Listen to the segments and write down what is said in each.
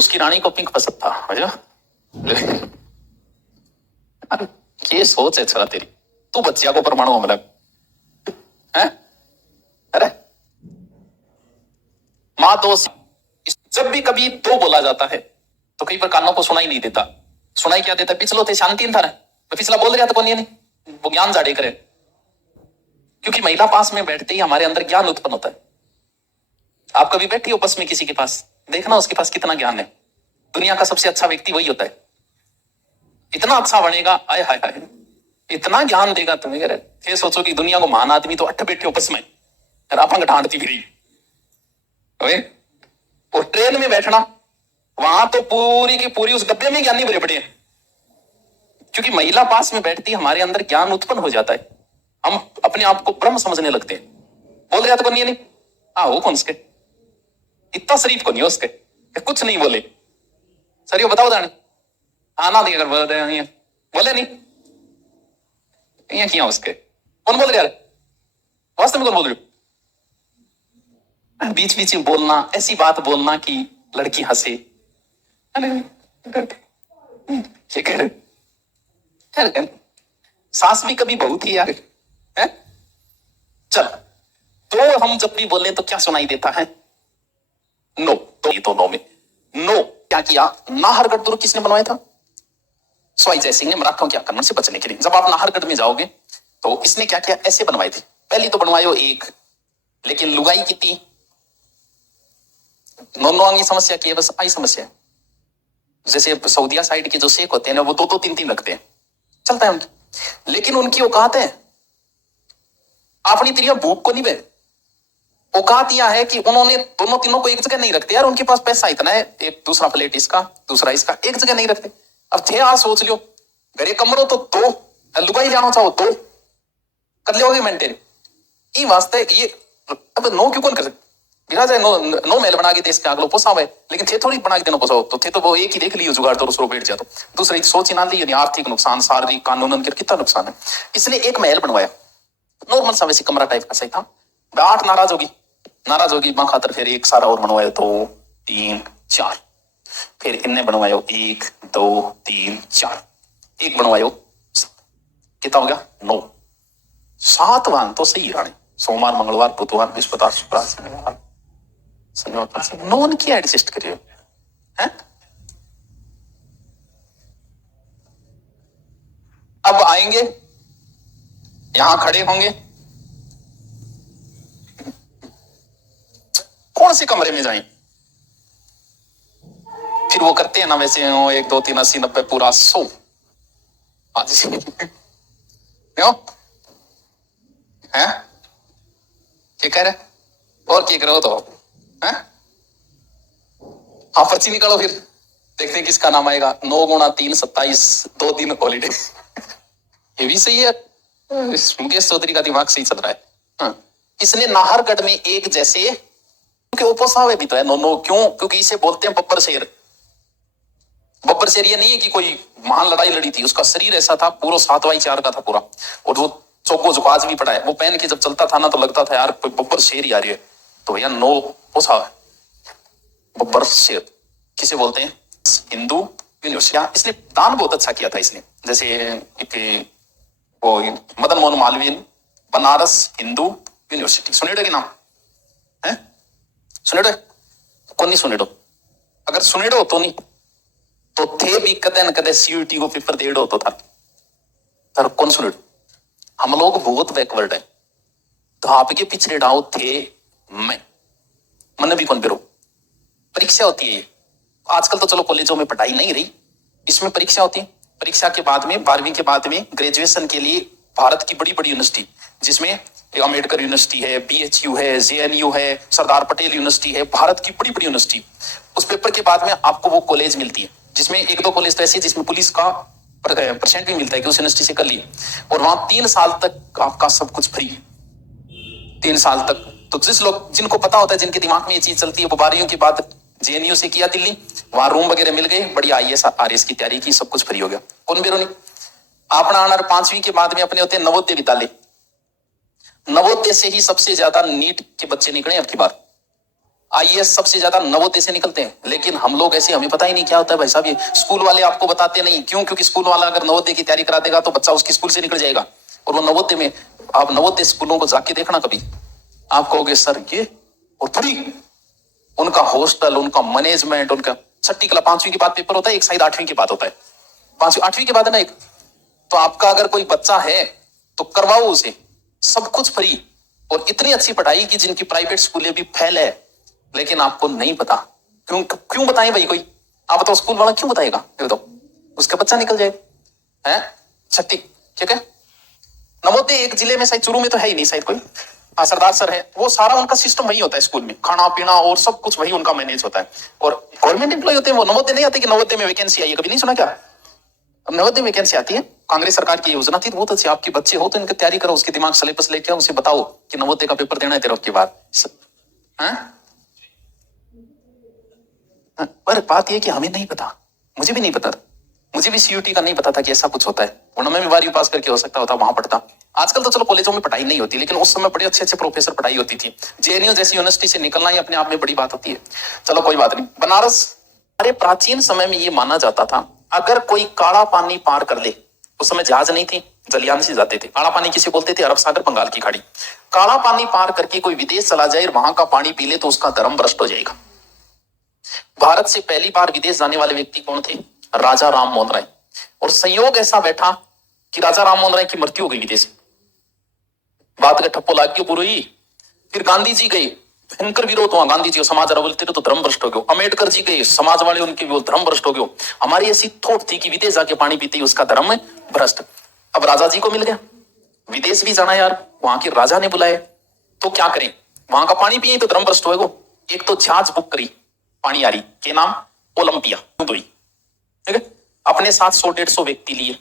उसकी रानी को पिंक पसंद था, समझा? ये सोच है छला तेरी, तू बच्चिया को परमाणु हमला है? अरे माँ दोस्त, जब भी कभी तो बोला जाता है तो कई बार कानों को सुनाई नहीं देता। सुनाई क्या देता? पिछलो थे शांति था ना, तो पिछला बोल रहा था कौन, ये नहीं वो ज्ञान जाड़े करे। क्योंकि महिला पास में बैठते ही हमारे अंदर ज्ञान उत्पन्न होता है। आप कभी बैठी हो बस में किसी के पास, देखना उसके पास कितना ज्ञान है। दुनिया का सबसे अच्छा व्यक्ति वही होता है। इतना अच्छा बनेगा, आय हाय हाय, इतना ज्ञान देगा तुम्हें। फिर सोचो कि दुनिया को महान आदमी तो अट्ठ बैठे हो बस में, आपंग ढांडती फिरी। और ट्रेन में बैठना, वहां तो पूरी की पूरी उस डब्बे में ज्ञानी भरे पड़े हैं। क्योंकि महिला पास में बैठती हमारे अंदर ज्ञान उत्पन्न हो जाता है। हम अपने आप को ब्रह्म समझने लगते हैं। बोल रहा था कौन, ये नहीं वो कौन उसके इतना शरीफ को नहीं हो उसके, कुछ नहीं बोले। सर ये बताओ दाने आना दिया अगर बोले नहीं ये किया उसके, कौन बोल रहा है वास्तव में, कौन बोल रही हो? बीच बीच में बोलना, ऐसी बात बोलना कि लड़की हंसे। सास भी कभी बहू थी यार, है? चल, तो हम जब भी बोले तो क्या सुनाई देता है? नो। तो ये तो नो में नो क्या किया? नाहरगढ़ दुर्ग किसने बनवाया था? स्वाई जयसिंह ने मराठों के आक्रमण से बचने के लिए। जब आप नाहरगढ़ में जाओगे तो इसने क्या किया? ऐसे बनवाए थे। पहली तो बनवायो एक, लेकिन लुगाई कितनी नौनवांगी समस्या की है, बस आई समस्या। जैसे सऊदिया साइड के जो शेख होते हैं ना, वो दो दो तीन तीन रखते हैं, चलता है उनकी। लेकिन उनकी औकात है, अपनी तिरिया भूख को नहीं बे औकात यह है कि उन्होंने दोनों तीनों को एक जगह नहीं रखते यार। उनके पास पैसा इतना है, एक दूसरा प्लेट इसका दूसरा इसका, एक जगह नहीं रखते। अब थे यार, सोच लियो घरे कमरो तो दो, लुगाई जाना चाहो तो कर लोगे मेंटेन। ई वास्ते ये अब नो क्यों कौन कर सकते? विराज है नो, नो मेल बना के देश के आगलो पोसाओ है, लेकिन थे थोड़ी बना के देना पोसाओ। तो थे तो वो एक ही देख लियो जुगाड़ तो उसको बैठ जाओ। दूसरी सोच ही ना ली, आर्थिक नुकसान, शारीरिक कानून कितना नुकसान है। इसलिए एक महल बनवाया, नॉर्मल सा वैसे कमरा टाइप का सही था। 8 नाराज होगी मां खातर फिर एक सारा और बनवाया, 2 3 4। फिर इनने बनवायो 1 2 3 4, एक बनवायो, कितना हो गया? 9। 7 वाहन तो सही रानी, सोमवार मंगलवार बुधवार बृहस्पतिवार शुक्रवार शनिवार शनिवार, नॉन की एडजस्ट करिए हैं? अब आएंगे यहां खड़े होंगे, कौन से कमरे में जाएं? फिर वो करते हैं ना वैसे 1 2 3 80 90 पूरा 100 आज क्यों है? क्या कह रहे और क्या करो तो है? हाँ पर्ची निकालो, फिर देखते हैं किसका नाम आएगा। 9 गुणा 3 27, 2 दिन हॉलीडे। ये भी सही है, मुकेश चौधरी का दिमाग सही चल रहा है। हाँ। इसलिए नाहरगढ़ में एक जैसे उपोसावे भी तो है नो क्यों? क्योंकि इसे बोलते हैं बब्बर शेर। बब्बर शेर ये नहीं है कि कोई महान लड़ाई लड़ी थी, उसका शरीर ऐसा था पूरा 7x4 का था पूरा, और वो चौको जो आज भी पड़ा है, वो पहन के जब चलता था ना तो लगता था यार कोई बब्बर शेर ही आ रही है। तो भैया नो पोसा है बब्बर शेर। किसे बोलते हैं? हिंदू यूनिवर्सिटी। इसने दान बहुत अच्छा किया था इसने। जैसे वो मदन मोहन मालवीय, बनारस हिंदू यूनिवर्सिटी, सुनेडो के नाम है? सुनेडो कौन नहीं सुनेडो? अगर सुनेडो तो नहीं तो थे भी कदे न कदे सीयूटी को पेपर देड़ो तो था तर कौन सुनेडो? हम लोग बहुत बैकवर्ड है, तो आपके पिछड़े डाउ थे। मैं मन भी कौन पेरो परीक्षा होती है। आजकल तो चलो कॉलेजों में पढ़ाई नहीं रही, इसमें परीक्षा होती है। परीक्षा के बाद में 12वीं के बाद में ग्रेजुएशन के लिए भारत की बड़ी बड़ी यूनिवर्सिटी, जिसमें अम्बेडकर यूनिवर्सिटी है, बीएचयू है, जेएनयू है, सरदार पटेल यूनिवर्सिटी है, भारत की बड़ी बड़ी यूनिवर्सिटी। उस पेपर के बाद में आपको वो कॉलेज मिलती है, जिसमें 1-2 कॉलेज तो ऐसे है जिसमें पुलिस का परसेंट भी मिलता है कि उस यूनिवर्सिटी से कर लिए, और वहां 3 साल तक आपका सब कुछ फ्री, 3 साल तक। तो जिनको पता होता है, जिनके दिमाग में ये चीज चलती है, वो 12वीं के बाद जेएनयू से किया दिल्ली, वहां रूम वगैरह मिल गए, बढ़िया आईएएस आरएएस की तैयारी की, सब कुछ फ्री हो गया। कौन बेरो नहीं? अपना आनर 5वीं के बाद में अपने होते हैं नवोदय विद्यालय। नवोदय से ही सबसे ज्यादा नीट के बच्चे निकले अब की बार। आईएएस सबसे ज्यादा नवोदय से निकलते हैं, लेकिन हम लोग ऐसे, हमें पता ही नहीं क्या होता है भाई साहब। ये स्कूल वाले आपको बताते नहीं, क्यों? क्योंकि स्कूल वाला अगर नवोदय की तैयारी करा देगा तो बच्चा उसकी स्कूल से निकल जाएगा, और वो नवोदय में, आप नवोदय स्कूलों को जाके देखना कभी, आप कहोगे सर ये, और पूरी उनका हॉस्टल, उनका मैनेजमेंट, उनका 6ठी क्लास 5वीं के बाद पेपर होता है, एक शायद 8वीं के बाद होता है, 5वीं 8वीं के बाद है ना एक। तो आपका अगर कोई बच्चा है तो करवाओ उसे, सब कुछ फ्री, और इतनी अच्छी पढ़ाई कि जिनकी प्राइवेट स्कूलें भी फेल है, लेकिन आपको नहीं पता। क्यों? क्यों बताएं भाई कोई? आप बताओ, स्कूल वाला क्यों बताएगा? ये बताओ, उसका बच्चा निकल जाए है। 6ठी, ठीक है। नवोदय एक जिले में शायद चुरू में तो है ही नहीं शायद कोई, हाँ सरदार सर है, वो सारा उनका सिस्टम वही होता है स्कूल में, खाना पीना और सब कुछ वही उनका मैनेज होता है, और गवर्नमेंट एम्प्लॉय होते हैं वो। नवोदय नहीं आते कि नवोदय में वैकेंसी आई है, कभी नहीं सुना क्या? अब नवोदय वैकेंसी आती है, कांग्रेस सरकार की योजना थी, बहुत अच्छी। आपके बच्चे हो तो इनकी तैयारी करो, उसके दिमाग सिलेबस लेके आओ, उसे बताओ कि नवोदय का पेपर देना है तेरे के बाद। पर बात यह कि हमें नहीं पता, मुझे भी नहीं पता, मुझे भी सीयूटी का नहीं पता था कि ऐसा कुछ होता है, वरना मैं भी 12वीं पास करके हो सकता होता वहां पढ़ता। आजकल तो चलो कॉलेजों में पढ़ाई नहीं होती, लेकिन उस समय बड़े अच्छे अच्छे प्रोफेसर पढ़ाई होती थी। जेएनयू जैसी यूनिवर्सिटी से निकलना ही अपने आप में बड़ी बात होती है। चलो कोई बात नहीं। बनारस, अरे प्राचीन समय में ये माना जाता था, अगर कोई काला पानी पार कर ले, उस समय जहाज नहीं थी, जलयान से जाते थे। काला पानी किसे बोलते थे? अरब सागर, बंगाल की खाड़ी। काला पानी पार करके कोई विदेश चला जाए और वहां का पानी पी ले तो उसका धर्म भ्रष्ट हो जाएगा। भारत से पहली बार विदेश जाने वाले व्यक्ति कौन थे? राजा राम मोहन राय। और संयोग ऐसा बैठा कि राजा राम मोहन राय की मृत्यु हो गई विदेश। बात का ठप्पो लाग गया पूरी। फिर गांधी जी गए, भयंकर विरोध हुआ। गांधी जी समाज बोलते थे तो धर्म भ्रष्ट हो गयो। अम्बेडकर जी गए, समाज वाले उनके धर्म भ्रष्ट हो गयो। हमारी ऐसी थोट थी कि विदेश जाके पानी पीते ही उसका धर्म भ्रष्ट। अब राजा जी को मिल गया, विदेश भी जाना यार, वहां के राजा ने बुलाया, तो क्या करें? वहां का पानी पिए तो धर्म भ्रष्ट होएगा। एक तो जहाज बुक करी पानी आ रही के नाम, ओलंपिया दुबई, ठीक है। अपने साथ 100-150 व्यक्ति लिए,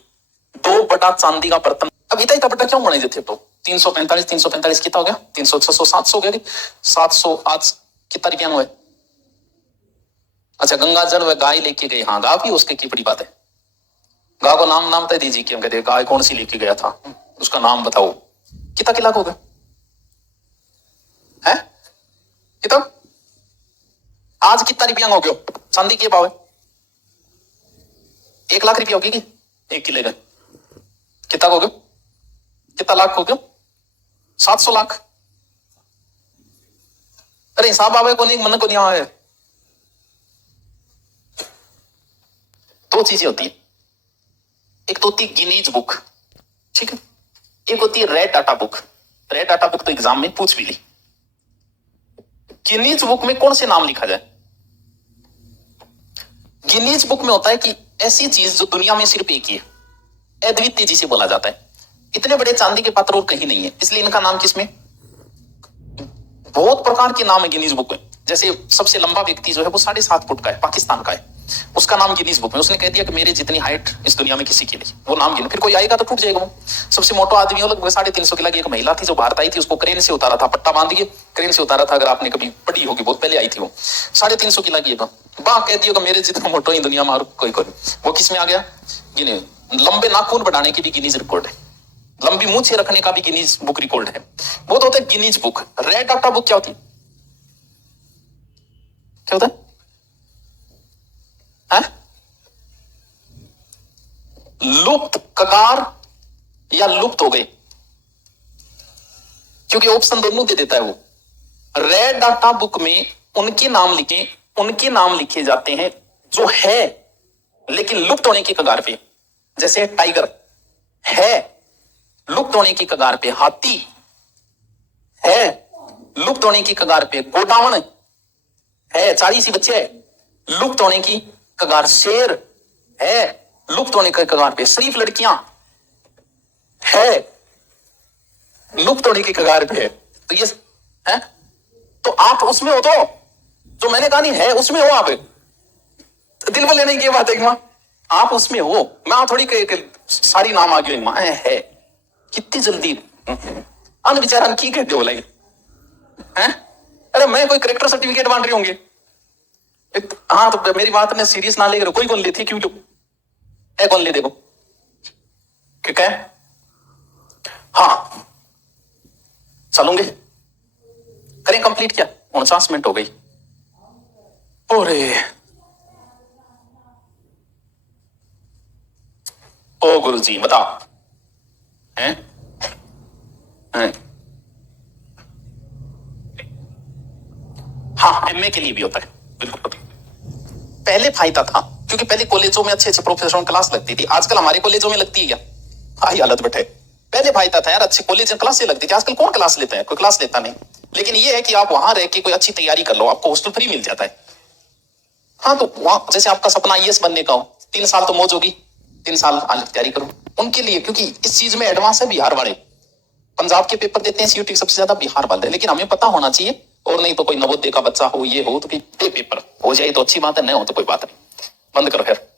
2 बटा चांदी का बर्तन। अब इतना बटा क्यों बनाए थे? तो 345 कितना हो गया? 300, 600, 700 हो गया। 700 आज कितना रुपया हुआ? अच्छा, गंगा जल व गाय लेके गए। हाँ, गाय भी उसके की बड़ी बात है। गाय को नाम तय दीजिए कि हम कहते गाय कौन सी लेके गया था, उसका नाम बताओ। कितना किला हो गया है? कितना आज कितना रुपया हो गया? चांदी के भाव है 1 लाख रुपया होगी 1 किले का। कितना हो गया? कितना लाख हो गया? 700 लाख। अरे हिसाब आवे को नहीं, मन को नहीं आवे। 2 चीजें होती है, एक तो होती है गिनीज बुक, ठीक है, एक होती है red data book. Red data book तो एग्जाम में पूछ भी ली। गिनीज बुक में कौन से नाम लिखा जाए? गिनीज बुक में होता है कि ऐसी चीज जो दुनिया में सिर्फ एक ही है, अद्वितीय जिसे बोला जाता है। इतने बड़े चांदी के पात्र और कहीं नहीं है, इसलिए इनका नाम किसमें? बहुत प्रकार के नाम है गिनीज बुक में। जैसे सबसे लंबा व्यक्ति जो है वो 7.5 फुट का है, पाकिस्तान का है, उसका नाम गिनीज बुक में। उसने कह दिया कि मेरे जितनी हाइट इस दुनिया में किसी की नहीं, वो नाम गिनो। फिर कोई आएगा तो टूट जाएगा वो। सबसे मोटा आदमी लगभग 350 किलो की एक महिला थी जो भारत आई थी, उसको क्रेन से उतारा था, पट्टा बांध के क्रेन से उतारा था। अगर आपने कभी पढ़ी होगी, बहुत पहले आई थी वो। 350 किलो की बाँ कह दिया मेरे जितना मोटो ही दुनिया में और कोई। वो किस में आ गया? गिने। लंबे नाखून बढ़ाने की भी गिनीज रिकॉर्ड है, लंबी मूछें रखने का भी गिनीज बुक रिकॉर्ड है। वो तो होता है Guinness book. Red data book क्या होती है? क्या होता है? लुप्त, कगार या लुप्त हो गए, क्योंकि ऑप्शन दोनों दे देता है वो। रेड डाटा बुक में उनके नाम लिखे जाते हैं जो है लेकिन लुप्त होने की कगार पे। जैसे टाइगर है लुप्त होने की कगार पे, हाथी है लुप्त होने की कगार पे, गोडावण है 40 बच्चे है लुप्त होने की कगार, शेर है लुप्त होने की कगार पे, शरीफ लड़कियां है लुप्त होने की कगार पे है। तो ये है, तो आप उसमें हो, तो जो मैंने कहा नहीं है उसमें हो आप। दिल में लेने की बात है मां, आप उसमें हो। मैं थोड़ी सारी नाम आ गई मां है। कितनी जल्दी अन विचार की कहते हो लाइक है? अरे मैं कोई करेक्टर सर्टिफिकेट बांट रही होंगे। हाँ तो मेरी बात ने सीरियस ना लेकर कोई कौन लेती, क्यों है कौन ले? देखो क्या है? हाँ चलूंगे, करें कंप्लीट क्या? 49 मिनट हो गई। ओरे ओ गुरु जी बताओ। हैं हैं हाँ, एमए के लिए भी होता है बिल्कुल। पहले फायदा था क्योंकि पहले कॉलेजों में अच्छे अच्छे प्रोफेसरों क्लास लगती थी, आजकल हमारे कॉलेजों में लगती है क्या? आई हालत बैठे। पहले फायदा था यार, अच्छे कॉलेज में क्लासें लगती थी, आजकल कौन क्लास लेता है? कोई क्लास लेता नहीं। लेकिन ये है कि आप वहां रह के कोई अच्छी तैयारी कर लो, आपको हॉस्टल फ्री मिल जाता है। हाँ, तो वहां जैसे आपका सपना आईएएस बनने का हो, 3 साल तो मौज होगी, 3 साल तैयारी करो उनके लिए, क्योंकि इस चीज में एडवांस है बिहार वाले। पंजाब के पेपर देते हैं सीयूटी सबसे ज्यादा बिहार वाले, लेकिन हमें पता होना चाहिए। और नहीं तो कोई नवोदय का बच्चा हो, ये हो तो कि पेपर हो जाए तो अच्छी बात है, नहीं हो तो कोई बात नहीं, बंद करो खैर।